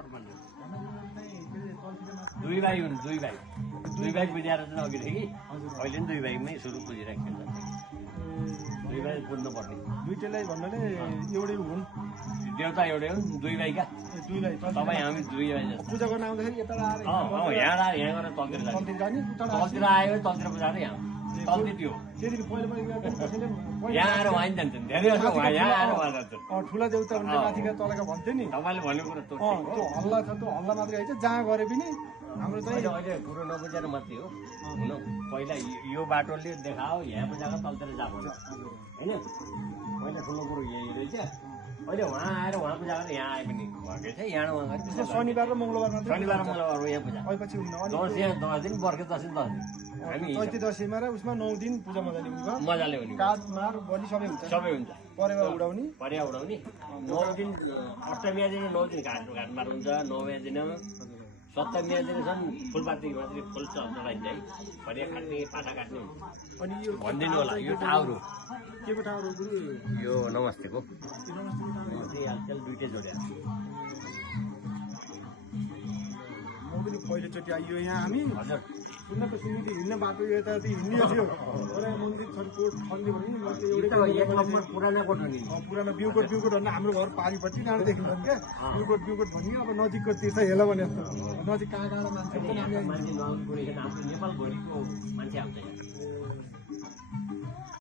पटमन्डल 2 भाइ हुन् 2 भाइ 2 भाइ बुझाएर चाहिँ अघिदेखि अहिले पनि 2 भाइमै सुरु बुझिराखेको छ 2 भाइ बुझ्नु पर्ने दुईटैलाई भन्नाले एउटै हुन् देउता एउटै हुन् 2 भाइका 2 भाइ तपाईँ हामी 2 भाइ जस्तो पूजा गर्न आउँदाखेरि यता आएर यहाँ गएर तलतिर जाने तलतिर आयो तलतिर बुझाएर यहाँ तलतिर त्यो त्यति पहिला यहाँ आएर उहाँ जान्छन् धेरै जस्तो यहाँ आएर उहाँ जान्छन् ठुला देउता भन्ने माथिका तलका भन्थ्यो नि तपाईँले भनेको कुरा त्यो हल्ला छ त्यो हल्ला मात्रै होइन जहाँ गरे पनि हाम्रो चाहिँ अहिले कुरो नबुझेर मात्रै हो हुन पहिला यो बाटोले देखाओ यहाँ बुझाएको तलतिर जाएको होइन पहिला ठुलो कुरो यही रहेछ अहिले उहाँ आएर उहाँ बुझाएर यहाँ आए पनि भएकै छ यहाँ उहाँ गएर शनिबार र मङ्गलबार मात्रै शनिबार मङ्गलबार हो यहाँ पूजा पछि हुन्न 10 दिन बर्खे 10 दिन 10 दिन हामी चैते दशैँमा र उसमा 9 दिन पूजा मजाले हुन्छ मजाले हुने काठ मार बलि सबै हुन्छ सबै हुन्छ परेवा उडाउने 9 दिन अष्टमी दिन 9 दिन घाटमार हुन्छ 9 दिन सप्तमी दिन छन् फुलपाती मात्रै फुल चढाइन्छ है फरिया काट्ने पाठा काट्ने हुन्छ अनि यो भनिदिनु होला यो टाउरो के को टाउरो गुरु यो नमस्तेको आजकल दुइटै जोड्या म पनि पहिलोचोटि आइयो यहाँ हामी हजुर सुन्नको सुन्नु हिँड्ने बाटो यता हिँड्ने थियो तर मन्दिर छन्कोट छन्ने भने म त एक नम्बर पुरानो कोठ हो नि पुरानो बिउकोट भन्ने हाम्रो घर पारिपट्टि कहाँ देखिन्छ क्या बिउकोट भन्ने अब नजिकको तीर्थ हेला भने जस्तो नजिक कहाँ कहाँ मान्छे मान्छे नआउनु हाम्रो नेपालभरिको मान्छे आउँछ